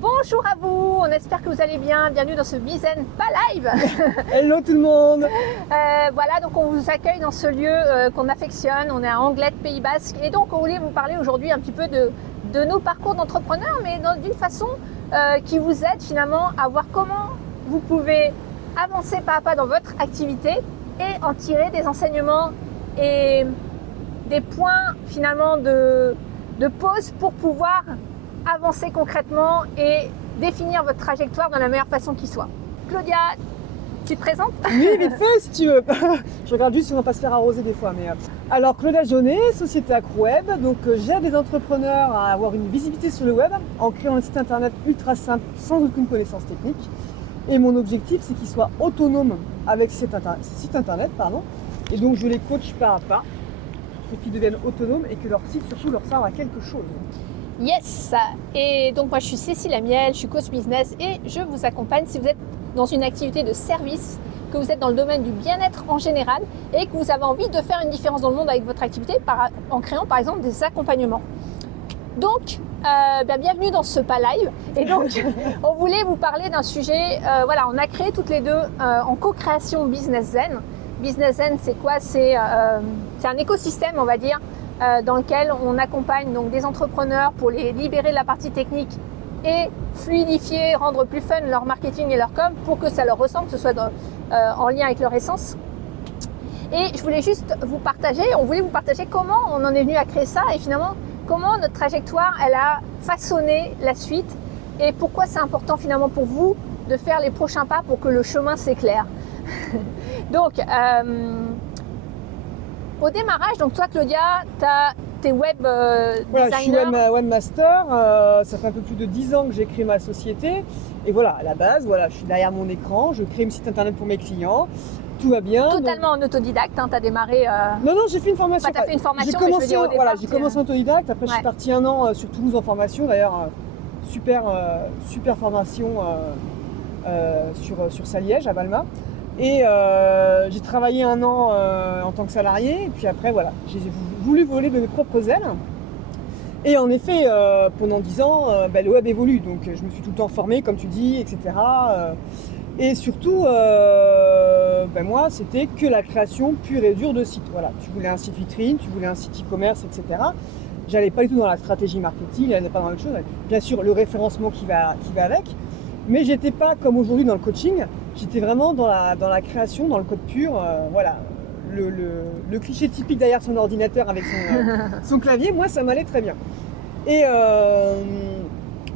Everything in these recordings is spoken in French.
Bonjour à vous, on espère que vous allez bien. Bienvenue dans ce Bizen pas live. Hello tout le monde. Voilà, donc on vous accueille dans ce lieu qu'on affectionne. On est à Anglet, Pays Basque. Et donc on voulait vous parler aujourd'hui un petit peu de nos parcours d'entrepreneurs, mais d'une façon qui vous aide finalement à voir comment vous pouvez avancer pas à pas dans votre activité et en tirer des enseignements et des points finalement de pause pour pouvoir avancer concrètement et définir votre trajectoire de la meilleure façon qui soit. Claudia, tu te présentes? Oui, vite fait si tu veux. Je regarde juste si on va pas se faire arroser des fois. Alors Claudia Jaunet, société AcroWeb. Donc j'aide les entrepreneurs à avoir une visibilité sur le web en créant un site internet ultra simple sans aucune connaissance technique. Et mon objectif, c'est qu'ils soient autonomes avec site internet. Et donc je les coach pas à pas pour qu'ils deviennent autonomes et que leur site surtout leur serve à quelque chose. Yes. Et donc moi je suis Cécile Amiel, je suis coach business et je vous accompagne si vous êtes dans une activité de service, que vous êtes dans le domaine du bien-être en général et que vous avez envie de faire une différence dans le monde avec votre activité en créant par exemple des accompagnements. Donc bienvenue dans ce pas live. Et donc on voulait vous parler d'un sujet, voilà, on a créé toutes les deux en co-création Business Zen. Business Zen, c'est quoi? C'est un écosystème, on va dire, dans lequel on accompagne donc des entrepreneurs pour les libérer de la partie technique et fluidifier, rendre plus fun leur marketing et leur com pour que ça leur ressemble, que ce soit en lien avec leur essence. Et je voulais juste vous partager, on voulait vous partager comment on en est venu à créer ça et finalement comment notre trajectoire elle a façonné la suite et pourquoi c'est important finalement pour vous de faire les prochains pas pour que le chemin s'éclaire. Donc au démarrage, donc toi Claudia, tu as tes web voilà, je suis designers. webmaster, ça fait un peu plus de 10 ans que j'ai créé ma société. Et voilà, à la base, voilà, je suis derrière mon écran, je crée un site internet pour mes clients, tout va bien. Totalement en autodidacte, hein, tu as démarré. Non, j'ai fait une formation. Tu as fait une formation, J'ai mais je veux dire au départ. j'ai commencé en autodidacte, après je suis partie un an sur Toulouse en formation, d'ailleurs, super formation sur Saliège, à Balma. Et j'ai travaillé un an en tant que salarié, et puis après voilà, j'ai voulu voler de mes propres ailes. Et en effet, pendant 10 ans, le web évolue, donc je me suis tout le temps formée, comme tu dis, etc. Et surtout, moi, c'était que la création pure et dure de sites. Voilà, tu voulais un site vitrine, tu voulais un site e-commerce, etc. J'allais pas du tout dans la stratégie marketing, j'allais pas dans autre chose. Bien sûr, le référencement qui va avec. Mais j'étais pas comme aujourd'hui dans le coaching, j'étais vraiment dans la création, dans le code pur, voilà. Le cliché typique derrière son ordinateur avec son clavier, moi ça m'allait très bien. Et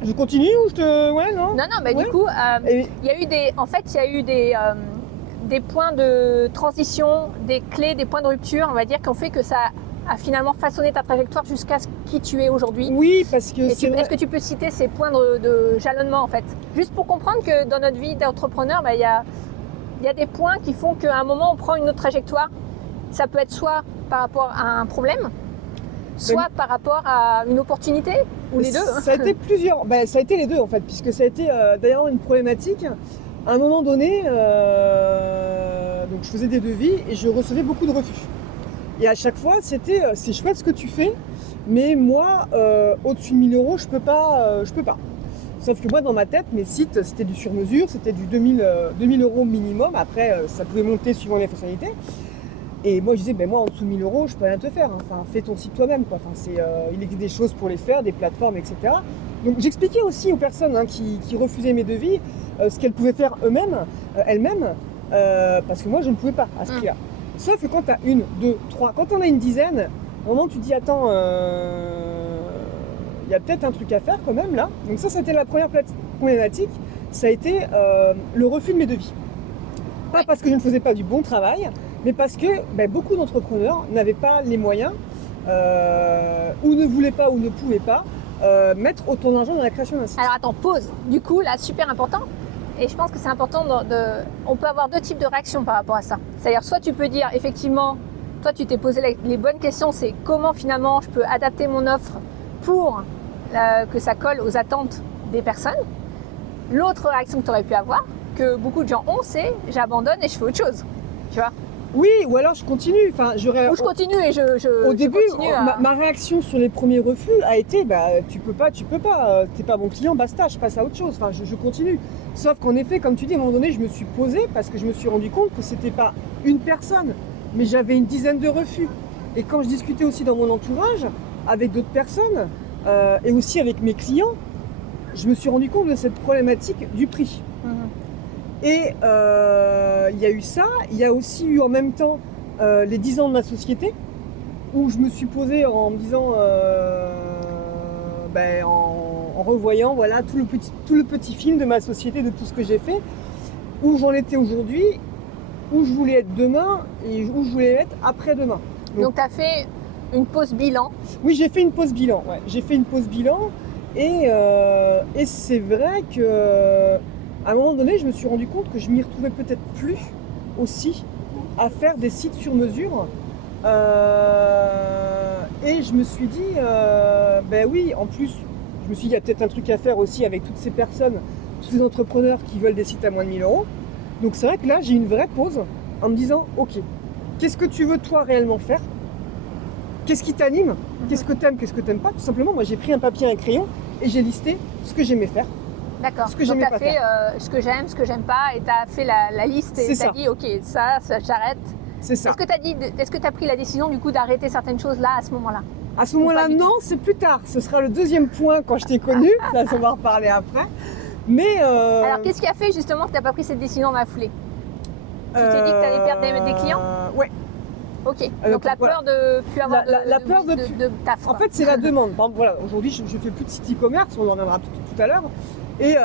je continue ou je te... Ouais, non ? Non, mais du coup, il y a eu des points de transition, des clés, des points de rupture, on va dire, qui ont fait que ça a finalement façonné ta trajectoire jusqu'à qui tu es aujourd'hui. Oui, parce que est-ce que tu peux citer ces points de jalonnement en fait? Juste pour comprendre que dans notre vie d'entrepreneur, il y a des points qui font qu'à un moment on prend une autre trajectoire. Ça peut être soit par rapport à un problème, soit par rapport à une opportunité, ou les deux. Ça a été ça a été les deux en fait, puisque ça a été d'ailleurs une problématique. À un moment donné, donc je faisais des devis et je recevais beaucoup de refus. Et à chaque fois, c'était c'est chouette ce que tu fais, mais moi, au-dessus de 1000 euros, je peux pas. Sauf que moi, dans ma tête, mes sites, c'était du sur-mesure, c'était du 2000 euros minimum. Après, ça pouvait monter suivant les fonctionnalités. Et moi, je disais, moi, en dessous de 1000 euros, je peux rien te faire. Enfin, fais ton site toi-même, quoi. Enfin, il existe des choses pour les faire, des plateformes, etc. Donc, j'expliquais aussi aux personnes qui refusaient mes devis ce qu'elles pouvaient faire elles-mêmes, parce que moi, je ne pouvais pas à ce prix-là. Sauf que quand tu as une, deux, trois, quand on a une dizaine, au moment où tu te dis attends, il y a peut-être un truc à faire quand même là. Donc ça c'était la première problématique, ça a été le refus de mes devis. Pas parce que je ne faisais pas du bon travail, mais parce que beaucoup d'entrepreneurs n'avaient pas les moyens, ou ne voulaient pas ou ne pouvaient pas mettre autant d'argent dans la création d'un site. Alors attends, pause. Du coup là, super important. Et je pense que c'est important on peut avoir deux types de réactions par rapport à ça. C'est-à-dire, soit tu peux dire, effectivement, toi tu t'es posé les bonnes questions, c'est comment finalement je peux adapter mon offre pour que ça colle aux attentes des personnes. L'autre réaction que tu aurais pu avoir, que beaucoup de gens ont, c'est j'abandonne et je fais autre chose. Tu vois ? Oui, ou alors je continue. Enfin, Ou je continue et au début, continue à... ma réaction sur les premiers refus a été tu peux pas, t'es pas bon client, basta, je passe à autre chose. Enfin, je continue. Sauf qu'en effet, comme tu dis, à un moment donné, je me suis posée parce que je me suis rendu compte que c'était pas une personne, mais j'avais une dizaine de refus. Et quand je discutais aussi dans mon entourage avec d'autres personnes et aussi avec mes clients, je me suis rendu compte de cette problématique du prix. Et il y a eu ça, il y a aussi eu en même temps les 10 ans de ma société, où je me suis posée en me disant, en revoyant voilà, tout le petit film de ma société, de tout ce que j'ai fait, où j'en étais aujourd'hui, où je voulais être demain et où je voulais être après-demain. Donc tu as fait une pause bilan. Oui, j'ai fait une pause bilan, ouais. J'ai fait une pause bilan et c'est vrai que à un moment donné, je me suis rendu compte que je m'y retrouvais peut-être plus aussi à faire des sites sur mesure. Et je me suis dit, oui, en plus, je me suis dit, il y a peut-être un truc à faire aussi avec toutes ces personnes, tous ces entrepreneurs qui veulent des sites à moins de 1000 €. Donc c'est vrai que là, j'ai une vraie pause en me disant, ok, qu'est-ce que tu veux toi réellement faire? Qu'est-ce qui t'anime? Qu'est-ce que t'aimes, qu'est-ce que t'aimes pas? Tout simplement, moi j'ai pris un papier et un crayon et j'ai listé ce que j'aimais faire. D'accord. Ce que donc j'aimais tu as pas fait ce que j'aime, ce que j'aime pas, et tu as fait la liste et tu as dit ok, ça j'arrête. C'est ça. Est-ce que tu as pris la décision du coup d'arrêter certaines choses là à ce moment-là? À ce moment-là, non, c'est plus tard. Ce sera le deuxième point quand je t'ai connu. Ça, on va en reparler après. Mais alors qu'est-ce qui a fait justement que tu n'as pas pris cette décision dans la foulée? Tu t'es dit que tu allais perdre des clients? Ouais. Ok, donc la peur de plus avoir de taf. En fait, c'est la demande. Par exemple, voilà, aujourd'hui, je fais plus de site e-commerce, on en reviendra tout à l'heure. Et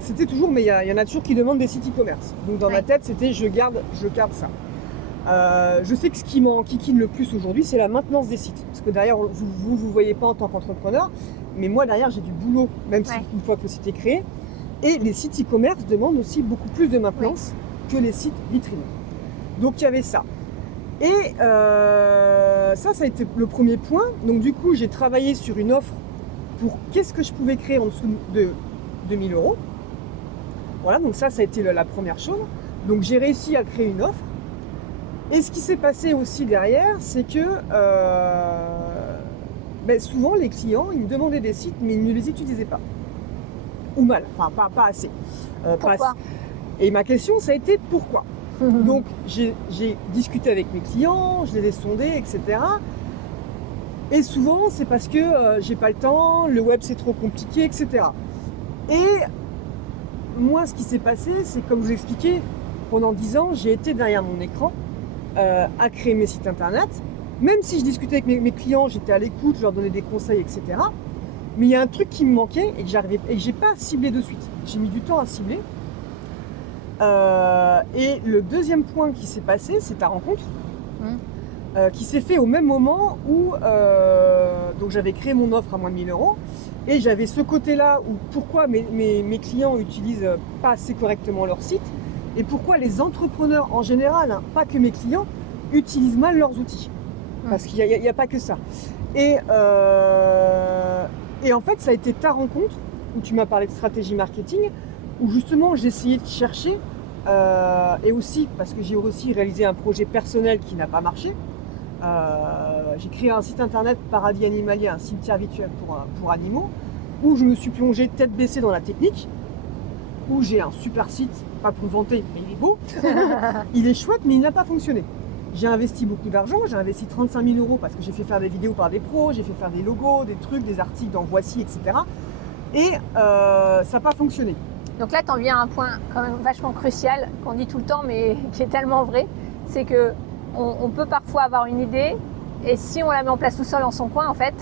c'était toujours, mais il y en a toujours qui demandent des sites e-commerce. Donc dans ma tête, c'était je garde ça. Je sais que ce qui m'enquiquine le plus aujourd'hui, c'est la maintenance des sites. Parce que derrière, vous ne voyez pas en tant qu'entrepreneur, mais moi derrière, j'ai du boulot, même si une fois que le site est créé. Et les sites e-commerce demandent aussi beaucoup plus de maintenance que les sites vitrines. Donc il y avait ça. Et ça a été le premier point. Donc du coup, j'ai travaillé sur une offre pour qu'est-ce que je pouvais créer en dessous de 2000 €. Voilà, donc ça a été la première chose. Donc j'ai réussi à créer une offre. Et ce qui s'est passé aussi derrière, c'est que souvent les clients, ils me demandaient des sites, mais ils ne les utilisaient pas. Ou mal, enfin pas assez. Pourquoi? Et ma question, ça a été pourquoi? Donc j'ai discuté avec mes clients, je les ai sondés, etc. Et souvent, c'est parce que j'ai pas le temps, le web c'est trop compliqué, etc. Et moi, ce qui s'est passé, c'est comme je vous expliquais, pendant 10 ans, j'ai été derrière mon écran à créer mes sites internet. Même si je discutais avec mes clients, j'étais à l'écoute, je leur donnais des conseils, etc. Mais il y a un truc qui me manquait et que j'ai pas ciblé de suite. J'ai mis du temps à cibler. Et le deuxième point qui s'est passé, c'est ta rencontre. Qui s'est fait au même moment où donc j'avais créé mon offre à moins de 1000 € et j'avais ce côté-là où pourquoi mes clients utilisent pas assez correctement leur site et pourquoi les entrepreneurs en général, hein, pas que mes clients, utilisent mal leurs outils. Parce qu'il n'y a pas que ça. Et en fait, ça a été ta rencontre où tu m'as parlé de stratégie marketing, où justement j'ai essayé de chercher et aussi parce que j'ai aussi réalisé un projet personnel qui n'a pas marché. J'ai créé un site internet Paradis Animalier, un cimetière virtuel pour animaux, où je me suis plongée tête baissée dans la technique, où j'ai un super site, pas pour le vanter, mais il est beau, il est chouette, mais il n'a pas fonctionné. J'ai investi beaucoup d'argent, j'ai investi 35 000 € parce que j'ai fait faire des vidéos par des pros, j'ai fait faire des logos, des trucs, des articles dans Voici, etc. Et ça n'a pas fonctionné. Donc là, tu en viens à un point quand même vachement crucial qu'on dit tout le temps, mais qui est tellement vrai, c'est que on peut parfois avoir une idée et si on la met en place tout seul en son coin, en fait,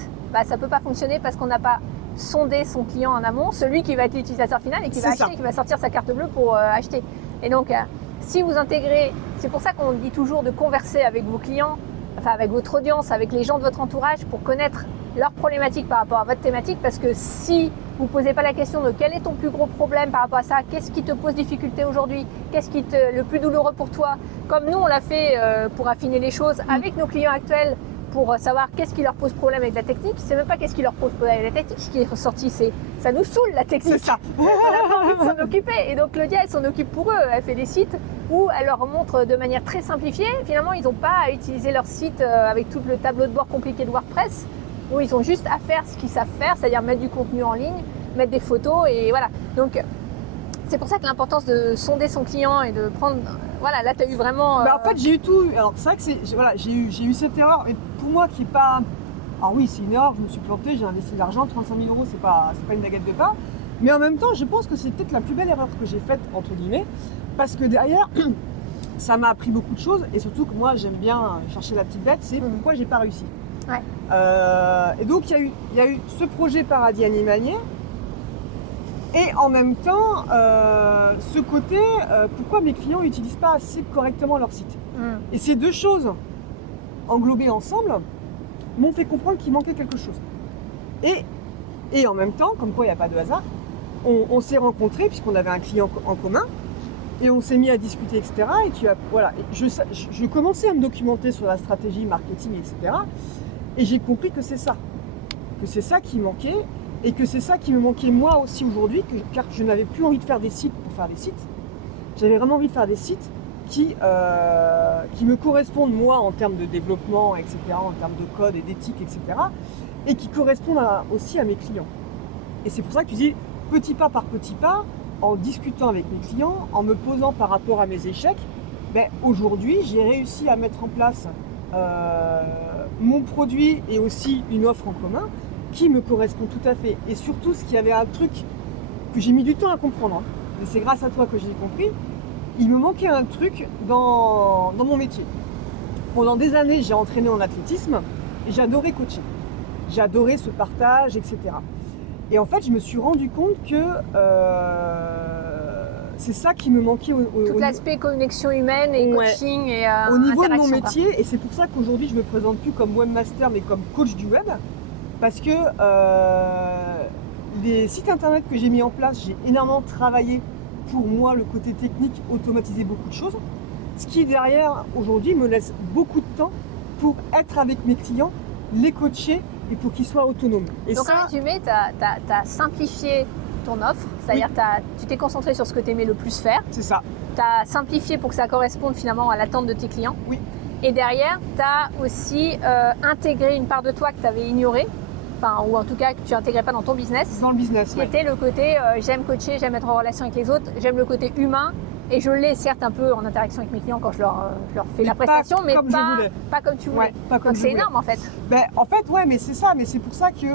ça ne peut pas fonctionner parce qu'on n'a pas sondé son client en amont, celui qui va être l'utilisateur final et qui va acheter, qui va sortir sa carte bleue pour acheter. Et donc, si vous intégrez, c'est pour ça qu'on dit toujours de converser avec vos clients, enfin avec votre audience, avec les gens de votre entourage pour connaître leurs problématiques par rapport à votre thématique, parce que si vous ne posez pas la question de quel est ton plus gros problème par rapport à ça, qu'est-ce qui te pose difficulté aujourd'hui, qu'est-ce qui est le plus douloureux pour toi, comme nous on l'a fait pour affiner les choses avec nos clients actuels, pour savoir qu'est-ce qui leur pose problème avec la technique. C'est même pas qu'est-ce qui leur pose problème avec la technique. Ce qui est ressorti, c'est ça nous saoule la technique. C'est ça. On n'a pas envie de s'en occuper. Et donc Claudia, elle s'en occupe pour eux. Elle fait des sites où elle leur montre de manière très simplifiée. Finalement, ils n'ont pas à utiliser leur site avec tout le tableau de bord compliqué de WordPress, où ils ont juste à faire ce qu'ils savent faire, c'est-à-dire mettre du contenu en ligne, mettre des photos et voilà. Donc c'est pour ça que l'importance de sonder son client et de prendre... Voilà, là tu as eu vraiment... En fait, j'ai eu tout. Alors c'est vrai que voilà, j'ai eu cette erreur, mais pour moi qui est pas... Alors oui, c'est une erreur, je me suis planté, j'ai investi de l'argent, 35 000 €, c'est pas une baguette de pain. Mais en même temps, je pense que c'est peut-être la plus belle erreur que j'ai faite, entre guillemets, parce que derrière, ça m'a appris beaucoup de choses, et surtout que moi, j'aime bien chercher la petite bête, c'est pourquoi j'ai pas réussi. Ouais. Et donc, il y a eu ce projet Paradis Animalier, et en même temps, ce côté, pourquoi mes clients n'utilisent pas assez correctement leur site. Et ces deux choses, englobées ensemble, m'ont fait comprendre qu'il manquait quelque chose. Et en même temps, comme quoi il n'y a pas de hasard, on s'est rencontrés puisqu'on avait un client en commun et on s'est mis à discuter, etc. Et voilà, je commençais à me documenter sur la stratégie marketing, etc. Et j'ai compris que c'est ça qui manquait et que c'est ça qui me manquait moi aussi aujourd'hui, car je n'avais plus envie de faire des sites pour faire des sites. J'avais vraiment envie de faire des sites qui me correspondent moi en termes de développement, etc., en termes de code et d'éthique, etc., et qui correspondent aussi à mes clients. Et c'est pour ça que tu dis petit pas par petit pas, en discutant avec mes clients, en me posant par rapport à mes échecs, aujourd'hui j'ai réussi à mettre en place mon produit et aussi une offre en commun qui me correspond tout à fait. Et surtout, ce qui avait un truc que j'ai mis du temps à comprendre, mais c'est grâce à toi que j'ai compris, il me manquait un truc dans mon métier. Pendant des années, j'ai entraîné en athlétisme et j'adorais coacher. J'adorais ce partage, etc. Et en fait, je me suis rendu compte que c'est ça qui me manquait tout l'aspect connexion humaine et coaching et au niveau de mon interaction, métier. Et c'est pour ça qu'aujourd'hui, je me présente plus comme webmaster, mais comme coach du web. Parce que les sites internet que j'ai mis en place, j'ai énormément travaillé pour moi le côté technique, automatiser beaucoup de choses. Ce qui derrière, aujourd'hui, me laisse beaucoup de temps pour être avec mes clients, les coacher et pour qu'ils soient autonomes. Et donc en résumé, tu as simplifié ton offre, c'est-à-dire tu t'es concentré sur ce que tu aimais le plus faire. C'est ça. Tu as simplifié pour que ça corresponde finalement à l'attente de tes clients. Oui. Et derrière, tu as aussi intégré une part de toi que tu avais ignorée, ou en tout cas que tu n'intégrais pas dans ton business. Dans le business, qui était le côté j'aime coacher, j'aime être en relation avec les autres, j'aime le côté humain. Et je l'ai certes un peu en interaction avec mes clients quand je leur fais la prestation, mais pas comme tu voulais. Ouais, pas comme donc c'est énorme en fait. En fait, ouais, mais c'est ça. Mais c'est pour ça que,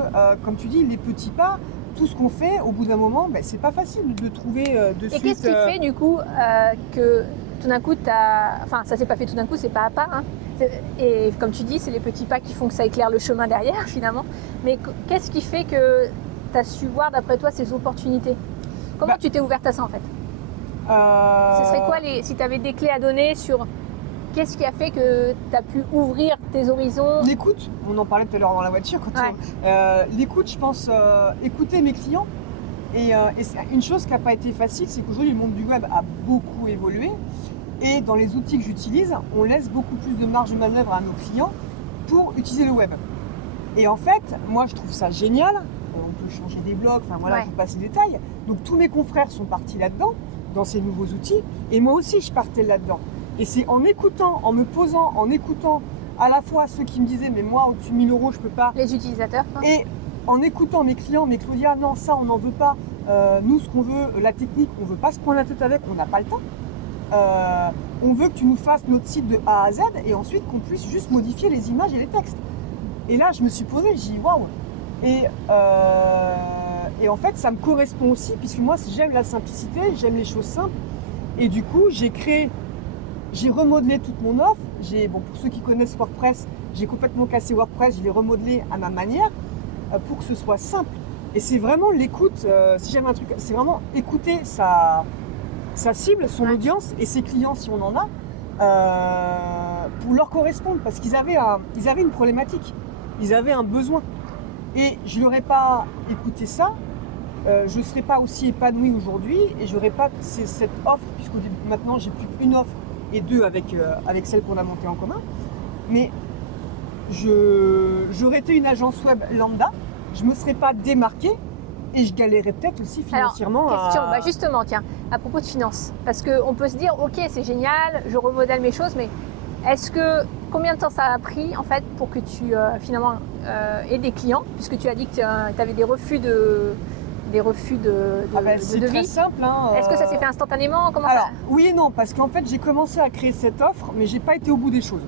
comme tu dis, les petits pas, tout ce qu'on fait, au bout d'un moment, c'est pas facile de trouver de suite. Et qu'est-ce qui fait du coup que tout d'un coup, ça s'est pas fait tout d'un coup, c'est pas à pas. Hein. Et comme tu dis, c'est les petits pas qui font que ça éclaire le chemin derrière finalement. Mais qu'est-ce qui fait que tu as su voir d'après toi ces opportunités? Comment tu t'es ouverte à ça en fait? Ce serait quoi si tu avais des clés à donner sur qu'est-ce qui a fait que tu as pu ouvrir tes horizons? L'écoute, on en parlait tout à l'heure dans la voiture. L'écoute, je pense, écouter mes clients. Et une chose qui n'a pas été facile, c'est qu'aujourd'hui le monde du web a beaucoup évolué. Et dans les outils que j'utilise, on laisse beaucoup plus de marge de manœuvre à nos clients pour utiliser le web. Et en fait, moi je trouve ça génial. On peut changer des blogs, je vous passe les détails. Donc tous mes confrères sont partis là-dedans, dans ces nouveaux outils. Et moi aussi, je partais là-dedans. Et c'est en écoutant, en me posant, en écoutant à la fois ceux qui me disaient « mais moi, au-dessus de 1000 €, je peux pas ». Les utilisateurs. Et en écoutant mes clients, mais Claudia, non, ça, on n'en veut pas. Nous, ce qu'on veut, la technique, on ne veut pas se prendre la tête avec, on n'a pas le temps. On veut que tu nous fasses notre site de A à Z et ensuite qu'on puisse juste modifier les images et les textes. Et là, je me suis posée, j'ai dit « waouh ». Et en fait, ça me correspond aussi, puisque moi, j'aime la simplicité, j'aime les choses simples. Et du coup, j'ai remodelé toute mon offre. Pour ceux qui connaissent WordPress, j'ai complètement cassé WordPress, je l'ai remodelé à ma manière pour que ce soit simple. Et c'est vraiment l'écoute, si j'avais un truc, c'est vraiment écouter sa cible, son audience et ses clients si on en a, pour leur correspondre, parce qu'ils avaient une problématique, ils avaient un besoin. Et je n'aurais pas écouté ça, je ne serais pas aussi épanouie aujourd'hui et je n'aurais pas cette offre, puisque maintenant j'ai plus qu'une offre et deux avec celle qu'on a montée en commun. Mais j'aurais été une agence web lambda, je me serais pas démarquée et je galérais peut-être aussi financièrement. Alors, question, justement, tiens, à propos de finances, parce qu'on peut se dire, ok, c'est génial, je remodèle mes choses, mais combien de temps ça a pris en fait pour que tu finalement aies des clients, puisque tu as dit que tu avais des refus de c'est devis. très simple. Est-ce que ça s'est fait instantanément? Alors, oui et non, parce qu'en fait, j'ai commencé à créer cette offre, mais j'ai pas été au bout des choses.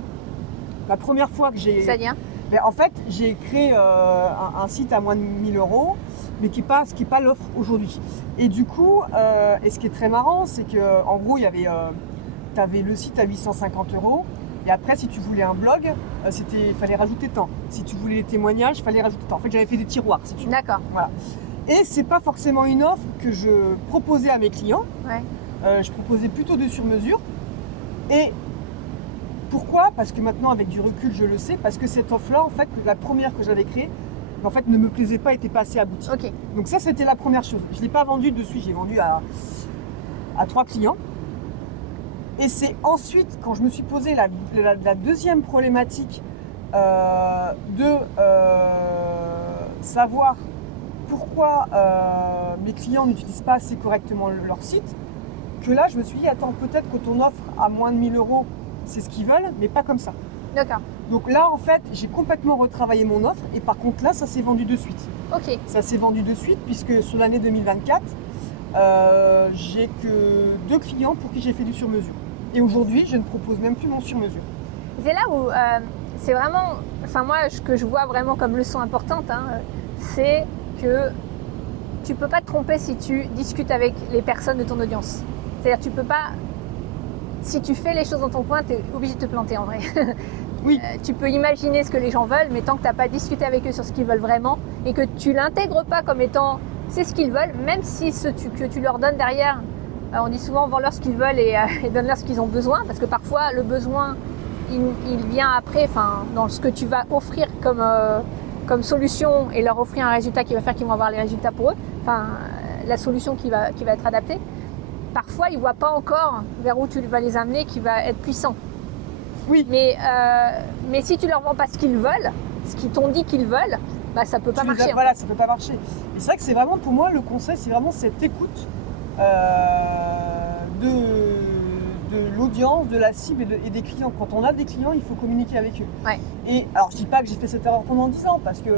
La première fois que j'ai... C'est-à-dire? En fait, j'ai créé un site à moins de 1000 euros, mais qui n'est pas l'offre aujourd'hui. Et du coup, et ce qui est très marrant, c'est qu'en gros, tu avais le site à 850 euros. Et après, si tu voulais un blog, fallait rajouter tant. Si tu voulais les témoignages, il fallait rajouter tant. En fait, j'avais fait des tiroirs, si tu veux. D'accord. Voilà. Et c'est pas forcément une offre que je proposais à mes clients. Ouais. Je proposais plutôt de sur-mesure. Et pourquoi? Parce que maintenant, avec du recul, je le sais. Parce que cette offre-là, en fait, la première que j'avais créée, en fait, ne me plaisait pas, n'était pas assez aboutie. Ok. Donc ça, c'était la première chose. Je ne l'ai pas vendue de suite. J'ai vendu à 3 clients. Et c'est ensuite, quand je me suis posé la deuxième problématique de savoir pourquoi mes clients n'utilisent pas assez correctement leur site, que là, je me suis dit, attends, peut-être que ton offre à moins de 1000 euros, c'est ce qu'ils veulent, mais pas comme ça. D'accord. Donc là, en fait, j'ai complètement retravaillé mon offre et par contre, là, ça s'est vendu de suite. Ok. Ça s'est vendu de suite puisque sur l'année 2024, j'ai que 2 clients pour qui j'ai fait du sur-mesure. Et aujourd'hui, je ne propose même plus mon sur-mesure. C'est là où c'est vraiment, enfin moi, ce que je vois vraiment comme leçon importante, c'est que tu peux pas te tromper si tu discutes avec les personnes de ton audience. C'est-à-dire tu peux pas, si tu fais les choses dans ton coin, tu es obligé de te planter en vrai. Oui. Tu peux imaginer ce que les gens veulent, mais tant que tu n'as pas discuté avec eux sur ce qu'ils veulent vraiment et que tu l'intègres pas comme étant c'est ce qu'ils veulent, même si que tu leur donnes derrière, on dit souvent vends-leur ce qu'ils veulent et donne-leur ce qu'ils ont besoin, parce que parfois le besoin il vient après, dans ce que tu vas offrir comme solution et leur offrir un résultat qui va faire qu'ils vont avoir les résultats pour eux, la solution qui va être adaptée. Parfois ils ne voient pas encore vers où tu vas les amener qui va être puissant. Oui. Mais si tu leur vends pas ce qu'ils veulent, ce qu'ils t'ont dit qu'ils veulent, ça peut pas marcher. Voilà, ça peut pas marcher. Et c'est vrai que c'est vraiment, pour moi, le conseil, c'est vraiment cette écoute de l'audience, de la cible et des clients. Quand on a des clients, il faut communiquer avec eux. Ouais. Et alors, je dis pas que j'ai fait cette erreur pendant 10 ans, parce que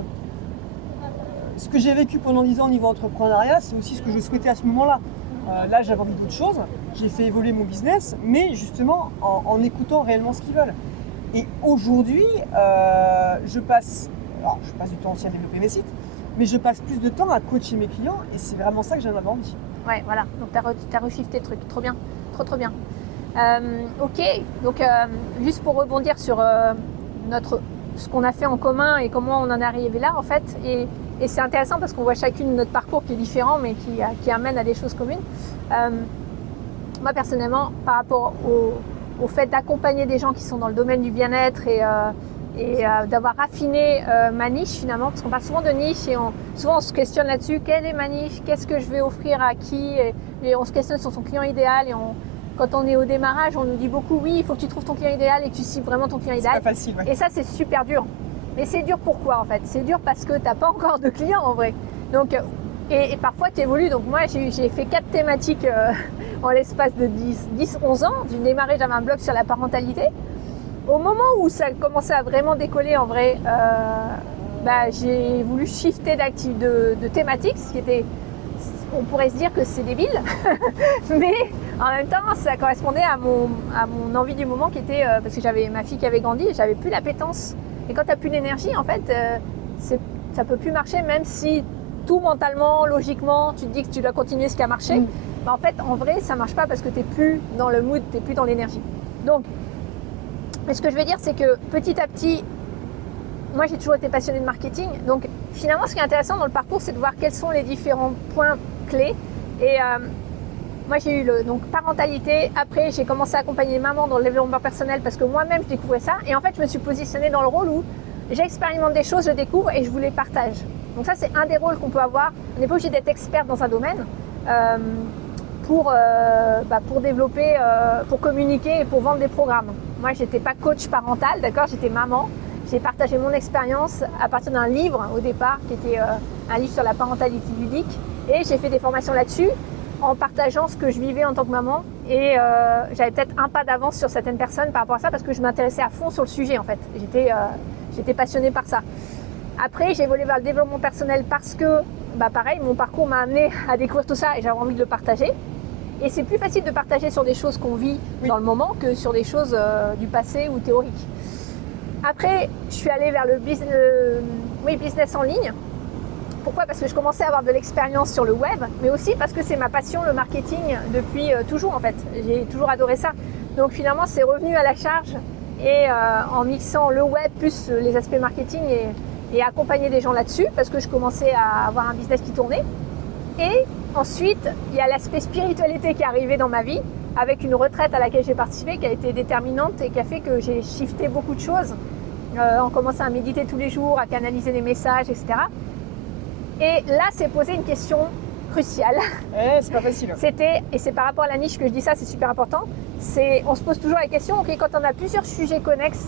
ce que j'ai vécu pendant 10 ans au niveau entrepreneuriat, c'est aussi ce que je souhaitais à ce moment-là. Là, j'avais envie d'autre chose. J'ai fait évoluer mon business, mais justement en écoutant réellement ce qu'ils veulent. Et aujourd'hui, je passe du temps aussi à développer mes sites, mais je passe plus de temps à coacher mes clients et c'est vraiment ça que j'en avais envie. Ouais, voilà. Donc, tu as reshifté le truc. Trop bien. Trop bien. Ok. Donc, juste pour rebondir sur ce qu'on a fait en commun et comment on en est arrivé là, en fait. Et c'est intéressant parce qu'on voit chacune notre parcours qui est différent, mais qui amène à des choses communes. Moi, personnellement, par rapport au fait d'accompagner des gens qui sont dans le domaine du bien-être et d'avoir raffiné ma niche finalement, parce qu'on parle souvent de niche et souvent on se questionne là-dessus, quelle est ma niche, qu'est-ce que je vais offrir à qui, et on se questionne sur son client idéal, et quand on est au démarrage, on nous dit beaucoup, oui, il faut que tu trouves ton client idéal et que tu cibles vraiment ton client idéal. C'est pas facile, ouais. Et ça, c'est super dur. Mais c'est dur pourquoi en fait? C'est dur parce que tu n'as pas encore de clients en vrai. Donc, et parfois tu évolues. Donc moi, j'ai fait 4 thématiques en l'espace de 10-11 ans. J'ai démarré, j'avais un blog sur la parentalité. Au moment où ça commençait à vraiment décoller en vrai, j'ai voulu shifter de thématique, ce qui était, on pourrait se dire que c'est débile, mais en même temps ça correspondait à mon envie du moment qui était, parce que j'avais ma fille qui avait grandi et j'avais plus l'appétence. Et quand tu n'as plus d'énergie, en fait, ça peut plus marcher, même si tout mentalement, logiquement, tu te dis que tu dois continuer ce qui a marché. En fait, en vrai, ça marche pas parce que tu n'es plus dans le mood, tu n'es plus dans l'énergie. Donc, mais ce que je veux dire, c'est que petit à petit, moi j'ai toujours été passionnée de marketing. Donc finalement, ce qui est intéressant dans le parcours, c'est de voir quels sont les différents points clés. Et moi j'ai eu donc parentalité. Après, j'ai commencé à accompagner maman dans le développement personnel parce que moi-même je découvrais ça. Et en fait, je me suis positionnée dans le rôle où j'expérimente des choses, je découvre et je vous les partage. Donc ça, c'est un des rôles qu'on peut avoir. On n'est pas obligé d'être expert dans un domaine. Pour développer, pour communiquer et pour vendre des programmes. Moi, j'étais pas coach parental, d'accord, j'étais maman. j'ai partagé mon expérience à partir d'un livre au départ, qui était un livre sur la parentalité ludique. Et j'ai fait des formations là-dessus en partageant ce que je vivais en tant que maman. Et j'avais peut-être un pas d'avance sur certaines personnes par rapport à ça parce que je m'intéressais à fond sur le sujet en fait. J'étais passionnée par ça. Après, j'ai évolué vers le développement personnel parce que, pareil, mon parcours m'a amené à découvrir tout ça et j'avais envie de le partager. Et c'est plus facile de partager sur des choses qu'on vit dans le moment que sur des choses du passé ou théoriques. Après, je suis allée vers le business en ligne. Pourquoi ? Parce que je commençais à avoir de l'expérience sur le web, mais aussi parce que c'est ma passion, le marketing, depuis toujours en fait. J'ai toujours adoré ça. Donc finalement, c'est revenu à la charge et en mixant le web plus les aspects marketing et accompagner des gens là-dessus parce que je commençais à avoir un business qui tournait. Et ensuite, il y a l'aspect spiritualité qui est arrivé dans ma vie avec une retraite à laquelle j'ai participé qui a été déterminante et qui a fait que j'ai shifté beaucoup de choses en commençant à méditer tous les jours, à canaliser des messages, etc. Et là, c'est posé une question cruciale. C'est pas facile. Et c'est par rapport à la niche que je dis ça, c'est super important. On se pose toujours la question, ok, quand on a plusieurs sujets connexes,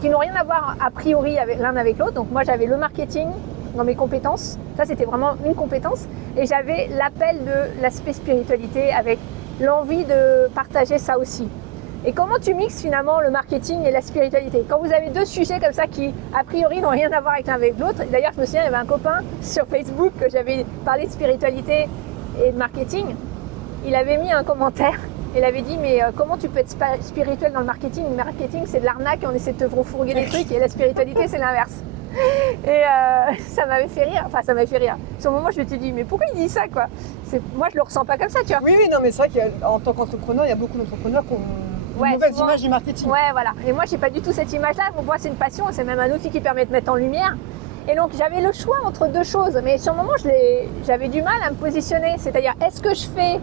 qui n'ont rien à voir a priori l'un avec l'autre. Donc moi, j'avais le marketing dans mes compétences. Ça, c'était vraiment une compétence. Et j'avais l'appel de l'aspect spiritualité avec l'envie de partager ça aussi. Et comment tu mixes finalement le marketing et la spiritualité ? Quand vous avez deux sujets comme ça qui, a priori, n'ont rien à voir avec l'un avec l'autre. D'ailleurs, je me souviens, il y avait un copain sur Facebook que j'avais parlé de spiritualité et de marketing. Il avait mis un commentaire. Il avait dit, mais comment tu peux être spirituel dans le marketing ? Le marketing, c'est de l'arnaque, on essaie de te refourguer des trucs. Et la spiritualité, c'est l'inverse. Et ça m'avait fait rire. Enfin, ça m'avait fait rire. Sur le moment, je me suis dit, mais pourquoi il dit ça, quoi ? Moi, je le ressens pas comme ça, tu vois. Oui, non, mais c'est vrai qu'en tant qu'entrepreneur, il y a beaucoup d'entrepreneurs qui ont une mauvaise image du marketing. Ouais, voilà. Et moi, j'ai pas du tout cette image-là. Pour moi, c'est une passion. C'est même un outil qui permet de mettre en lumière. Et donc, j'avais le choix entre deux choses. Mais sur le moment, j'avais du mal à me positionner. C'est-à-dire, est-ce que je fais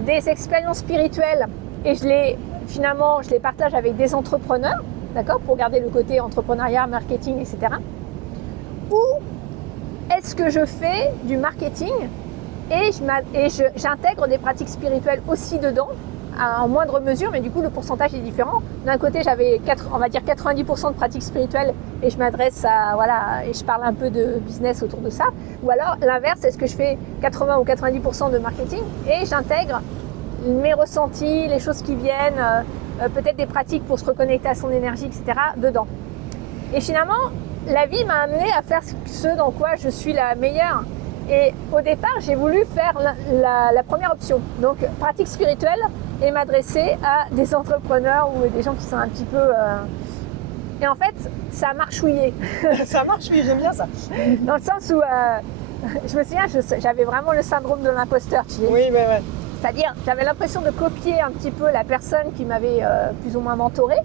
des expériences spirituelles et je les partage avec des entrepreneurs, d'accord, pour garder le côté entrepreneuriat, marketing, etc. Ou est-ce que je fais du marketing et j'intègre des pratiques spirituelles aussi dedans, en moindre mesure, mais du coup le pourcentage est différent. D'un côté, j'avais on va dire 90% de pratiques spirituelles et je m'adresse et je parle un peu de business autour de ça. Ou alors l'inverse, est-ce que je fais 80 ou 90% de marketing et j'intègre mes ressentis, les choses qui viennent, peut-être des pratiques pour se reconnecter à son énergie, etc. dedans. Et finalement, la vie m'a amené à faire ce dans quoi je suis la meilleure. Et au départ, j'ai voulu faire la première option, donc pratique spirituelle, et m'adresser à des entrepreneurs ou des gens qui sont un petit peu... Et en fait, ça a marchouillé. Ça marche, oui, j'aime bien ça. Dans le sens où, je me souviens, j'avais vraiment le syndrome de l'imposteur. Oui, ouais. C'est-à-dire, j'avais l'impression de copier un petit peu la personne qui m'avait plus ou moins mentorée,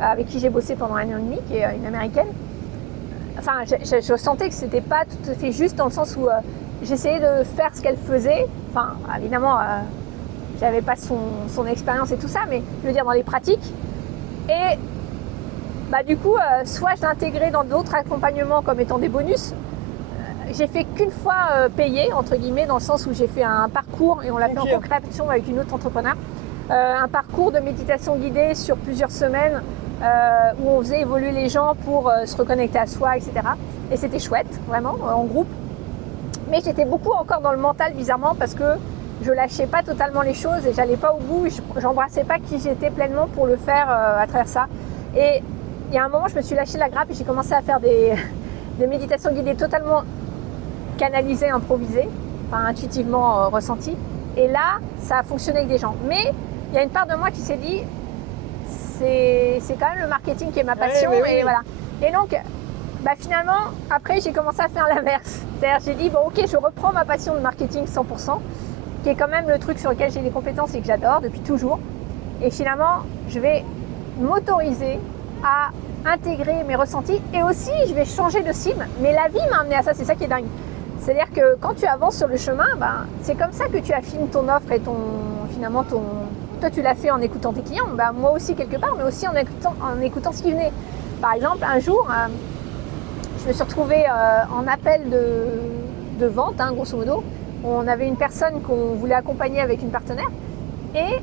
avec qui j'ai bossé pendant 1 an et demi, qui est une américaine. Enfin, je sentais que c'était pas tout à fait juste dans le sens où j'essayais de faire ce qu'elle faisait. Enfin, évidemment, j'avais pas son expérience et tout ça, mais je veux dire dans les pratiques. Et du coup, soit je l'ai intégré dans d'autres accompagnements comme étant des bonus. J'ai fait qu'une fois payer, entre guillemets, dans le sens où j'ai fait un parcours, et on l'a fait en co-création avec une autre entrepreneur, un parcours de méditation guidée sur plusieurs semaines, où on faisait évoluer les gens pour se reconnecter à soi, etc. Et c'était chouette, vraiment, en groupe. Mais j'étais beaucoup encore dans le mental, bizarrement, parce que je lâchais pas totalement les choses et j'allais pas au bout, j'embrassais pas qui j'étais pleinement pour le faire à travers ça. Et il y a un moment, je me suis lâché la grappe et j'ai commencé à faire des méditations guidées totalement canalisées, improvisées, enfin intuitivement ressenties. Et là, ça a fonctionné avec des gens. Mais il y a une part de moi qui s'est dit, c'est quand même le marketing qui est ma passion. Oui. Et voilà. Et donc, finalement, après, j'ai commencé à faire l'inverse. C'est-à-dire, j'ai dit, ok, je reprends ma passion de marketing 100%, qui est quand même le truc sur lequel j'ai des compétences et que j'adore depuis toujours. Et finalement, je vais m'autoriser à intégrer mes ressentis et aussi, je vais changer de cible. Mais la vie m'a amené à ça, c'est ça qui est dingue. C'est-à-dire que quand tu avances sur le chemin, c'est comme ça que tu affines ton offre et toi, tu l'as fait en écoutant tes clients, moi aussi quelque part, mais aussi en écoutant ce qui venait. Par exemple, un jour, je me suis retrouvée en appel de vente, grosso modo. On avait une personne qu'on voulait accompagner avec une partenaire et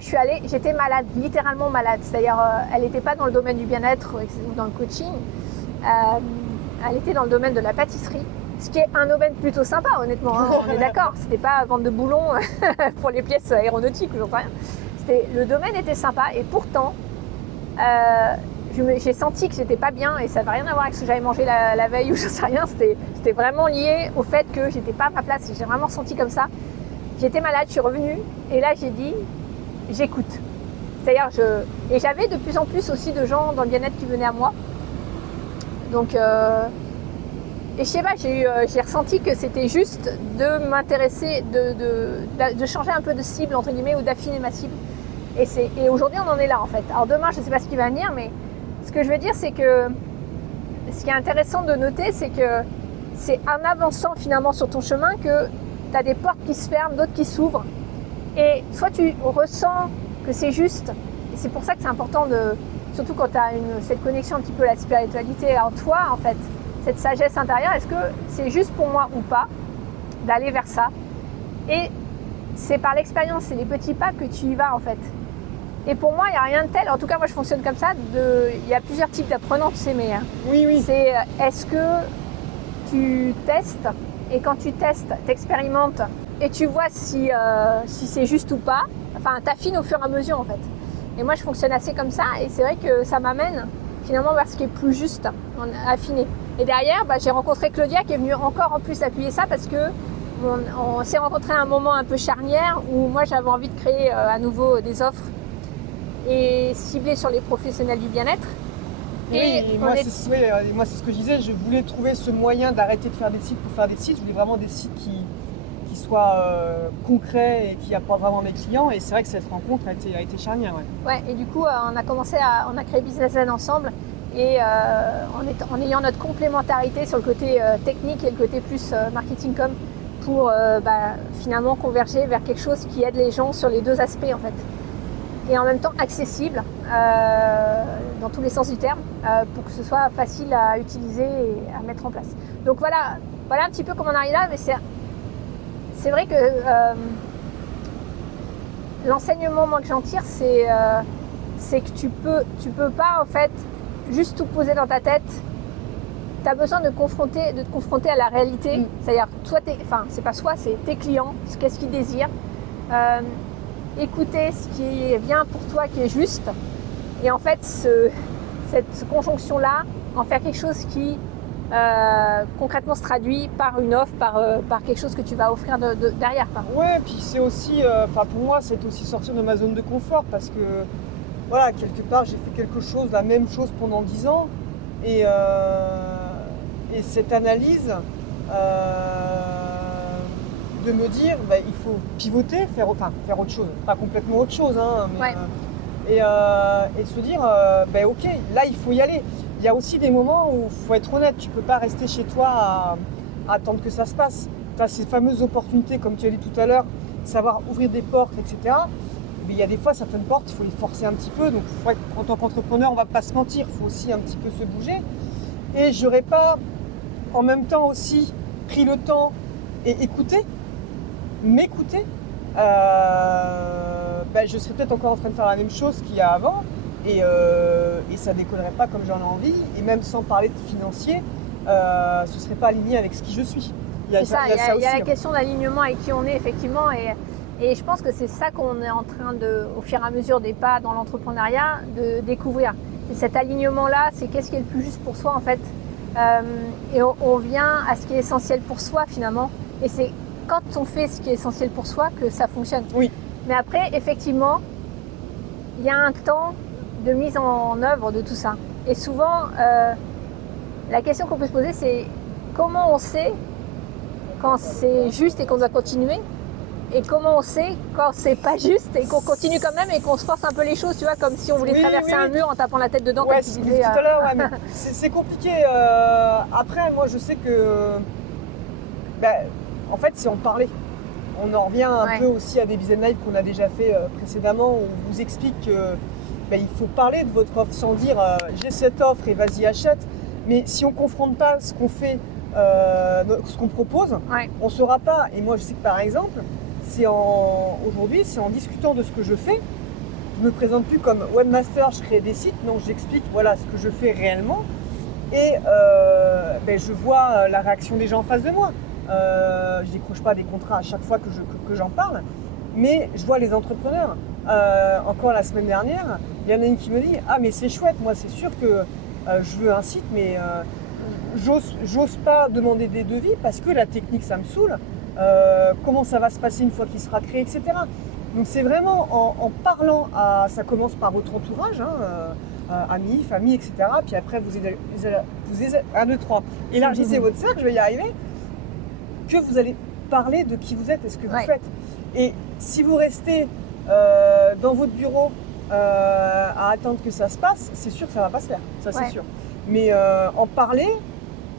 je suis allée, j'étais malade, littéralement malade. C'est-à-dire, elle n'était pas dans le domaine du bien-être ou dans le coaching. Elle était dans le domaine de la pâtisserie, ce qui est un domaine plutôt sympa, honnêtement. Hein, on est d'accord. C'était pas vendre de boulons pour les pièces aéronautiques ou j'en sais rien. Le domaine était sympa et pourtant, j'ai senti que j'étais pas bien et ça n'avait rien à voir avec ce que j'avais mangé la veille ou je sais rien. C'était vraiment lié au fait que j'étais pas à ma place. J'ai vraiment senti comme ça. J'étais malade, je suis revenue et là j'ai dit j'écoute. C'est-à-dire et j'avais de plus en plus aussi de gens dans le bien-être qui venaient à moi. Donc et je sais pas, j'ai ressenti que c'était juste de m'intéresser, de changer un peu de cible entre guillemets ou d'affiner ma cible. Et aujourd'hui on en est là en fait. Alors demain je sais pas ce qui va venir, mais ce que je veux dire c'est que ce qui est intéressant de noter c'est que c'est en avançant finalement sur ton chemin que tu as des portes qui se ferment, d'autres qui s'ouvrent. Et soit tu ressens que c'est juste, et c'est pour ça que c'est important, surtout quand tu as cette connexion un petit peu à la spiritualité en toi, en fait, cette sagesse intérieure, est-ce que c'est juste pour moi ou pas d'aller vers ça? Et c'est par l'expérience, c'est les petits pas que tu y vas, en fait. Et pour moi, il n'y a rien de tel, en tout cas moi je fonctionne comme ça, il y a plusieurs types d'apprenants, tu sais, mais Oui. c'est est-ce que tu testes, et quand tu testes, tu expérimentes, et tu vois si c'est juste ou pas, enfin t'affines au fur et à mesure en fait. Et moi je fonctionne assez comme ça, et c'est vrai que ça m'amène finalement vers ce qui est plus juste, affiné. Et derrière, j'ai rencontré Claudia qui est venue encore en plus appuyer ça parce que on s'est rencontrés à un moment un peu charnière où moi j'avais envie de créer à nouveau des offres et cibler sur les professionnels du bien-être. Et moi, c'est ce que je disais, je voulais trouver ce moyen d'arrêter de faire des sites pour faire des sites. Je voulais vraiment des sites qui soient concrets et qui apportent vraiment mes clients. Et c'est vrai que cette rencontre a été charnière. Ouais, et du coup, on a créé Business Zen ensemble. Et en ayant notre complémentarité sur le côté technique et le côté plus marketing com pour finalement converger vers quelque chose qui aide les gens sur les deux aspects en fait. Et en même temps accessible dans tous les sens du terme pour que ce soit facile à utiliser et à mettre en place. Donc voilà un petit peu comment on arrive là, mais c'est vrai que l'enseignement moi que j'en tire c'est que tu peux pas en fait juste tout poser dans ta tête. Tu as besoin de te confronter à la réalité. C'est-à-dire c'est tes clients, qu'est-ce qu'ils désirent. Écouter ce qui est bien pour toi, qui est juste, et en fait cette conjonction-là, en faire quelque chose qui concrètement se traduit par une offre, par quelque chose que tu vas offrir derrière. Ouais, puis c'est aussi, pour moi, c'est aussi sortir de ma zone de confort parce que voilà, quelque part, j'ai fait la même chose pendant 10 ans, et cette analyse. De me dire il faut pivoter, faire autre chose, pas complètement autre chose, hein, mais, et se dire ok, là il faut y aller. Il y a aussi des moments où il faut être honnête, tu peux pas rester chez toi à attendre que ça se passe. Tu as ces fameuses opportunités, comme tu as dit tout à l'heure, savoir ouvrir des portes, etc. Mais il y a des fois certaines portes, il faut les forcer un petit peu, donc en tant qu'entrepreneur, on va pas se mentir, il faut aussi un petit peu se bouger. Et j'aurais pas en même temps aussi pris le temps et m'écouter, je serais peut-être encore en train de faire la même chose qu'il y a avant et ça décollerait pas comme j'en ai envie, et même sans parler de financier, ce serait pas aligné avec ce qui je suis. Il y a la question d'alignement avec qui on est effectivement, et je pense que c'est ça qu'on est en train de, au fur et à mesure des pas dans l'entrepreneuriat, de découvrir. Et cet alignement-là, c'est qu'est-ce qui est le plus juste pour soi en fait, et on vient à ce qui est essentiel pour soi finalement, et c'est quand on fait ce qui est essentiel pour soi que ça fonctionne. Oui. Mais après, effectivement, il y a un temps de mise en œuvre de tout ça. Et souvent, la question qu'on peut se poser, c'est comment on sait quand c'est juste et qu'on doit continuer, et comment on sait quand c'est pas juste et qu'on continue quand même et qu'on se force un peu les choses, tu vois, comme si on voulait traverser un mur en tapant la tête dedans, comme tu disais. Tout à l'heure, mais c'est compliqué. Après, moi, je sais que en fait, c'est en parler. On en revient un peu aussi à des business live qu'on a déjà fait précédemment, où on vous explique que il faut parler de votre offre sans dire j'ai cette offre et vas-y achète. Mais si on ne confronte pas ce qu'on fait, ce qu'on propose, on ne saura pas. Et moi, je sais que par exemple, aujourd'hui, c'est en discutant de ce que je fais je me présente plus comme webmaster, je crée des sites, non, j'explique voilà ce que je fais réellement et je vois la réaction des gens en face de moi. Je décroche pas des contrats à chaque fois que j'en parle, mais je vois les entrepreneurs. Encore la semaine dernière, il y en a une qui me dit ah mais c'est chouette, moi c'est sûr que je veux un site, mais j'ose pas demander des devis parce que la technique ça me saoule. Comment ça va se passer une fois qu'il sera créé, etc. Donc c'est vraiment en parlant ça commence par votre entourage, amis, famille, etc. Puis après vous 1, 2, 3, élargissez votre cercle, je vais y arriver, que vous allez parler de qui vous êtes et ce que vous faites. Et si vous restez dans votre bureau à attendre que ça se passe, c'est sûr que ça va pas se faire, ça c'est sûr. Mais en parler,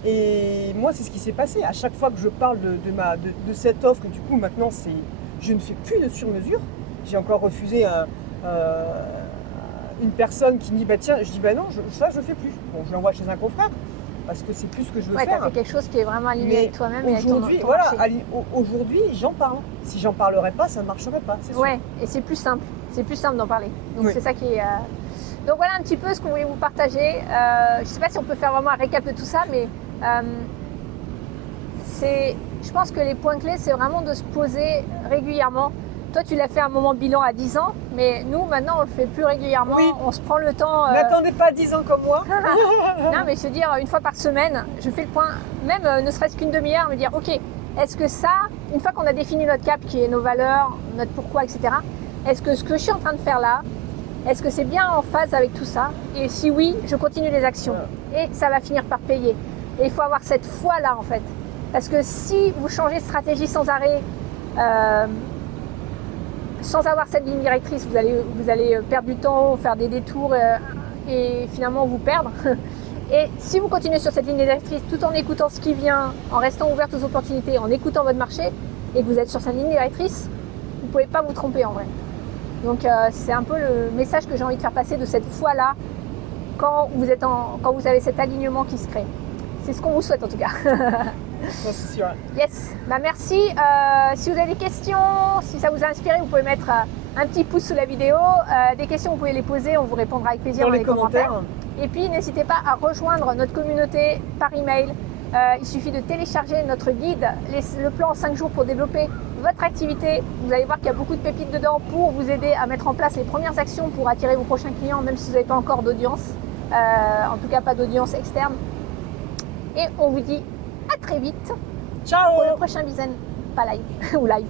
et moi c'est ce qui s'est passé. À chaque fois que je parle de cette offre, et du coup maintenant je ne fais plus de sur-mesure. J'ai encore refusé une personne qui me dit bah tiens, je dis bah non, ça je fais plus. Bon, je l'envoie chez un confrère parce que c'est plus ce que je veux faire. Tu as fait quelque chose qui est vraiment aligné avec toi-même et avec ton marché. Aujourd'hui, j'en parle. Si j'en parlerais pas, ça ne marcherait pas, c'est sûr. Ouais, et c'est plus simple. C'est plus simple d'en parler. Donc c'est ça qui est... Donc voilà un petit peu ce qu'on voulait vous partager. Je ne sais pas si on peut faire vraiment un récap de tout ça, mais je pense que les points clés, c'est vraiment de se poser régulièrement. Toi, tu l'as fait un moment bilan à 10 ans, mais nous, maintenant, on le fait plus régulièrement. Oui. On se prend le temps... N'attendez pas 10 ans comme moi. Non, mais se dire, une fois par semaine, je fais le point, même ne serait-ce qu'une demi-heure, me dire, ok, est-ce que ça, une fois qu'on a défini notre cap, qui est nos valeurs, notre pourquoi, etc., est-ce que ce que je suis en train de faire là, est-ce que c'est bien en phase avec tout ça? Et si oui, je continue les actions. Et ça va finir par payer. Et il faut avoir cette foi-là, en fait. Parce que si vous changez de stratégie sans arrêt, sans avoir cette ligne directrice, vous allez perdre du temps, faire des détours et finalement vous perdre. Et si vous continuez sur cette ligne directrice tout en écoutant ce qui vient, en restant ouvert aux opportunités, en écoutant votre marché et que vous êtes sur cette ligne directrice, vous ne pouvez pas vous tromper en vrai. Donc c'est un peu le message que j'ai envie de faire passer de cette foi-là quand vous avez cet alignement qui se crée. C'est ce qu'on vous souhaite en tout cas. C'est sûr. Yes, merci. Si vous avez des questions, si ça vous a inspiré, vous pouvez mettre un petit pouce sous la vidéo. Des questions, vous pouvez les poser, on vous répondra avec plaisir dans les commentaires. Et puis n'hésitez pas à rejoindre notre communauté par email. Il suffit de télécharger notre guide, le plan en 5 jours pour développer votre activité. Vous allez voir qu'il y a beaucoup de pépites dedans pour vous aider à mettre en place les premières actions pour attirer vos prochains clients, même si vous n'avez pas encore d'audience, en tout cas pas d'audience externe. Et on vous dit à très vite. Ciao pour le prochain Bizen, pas live ou live.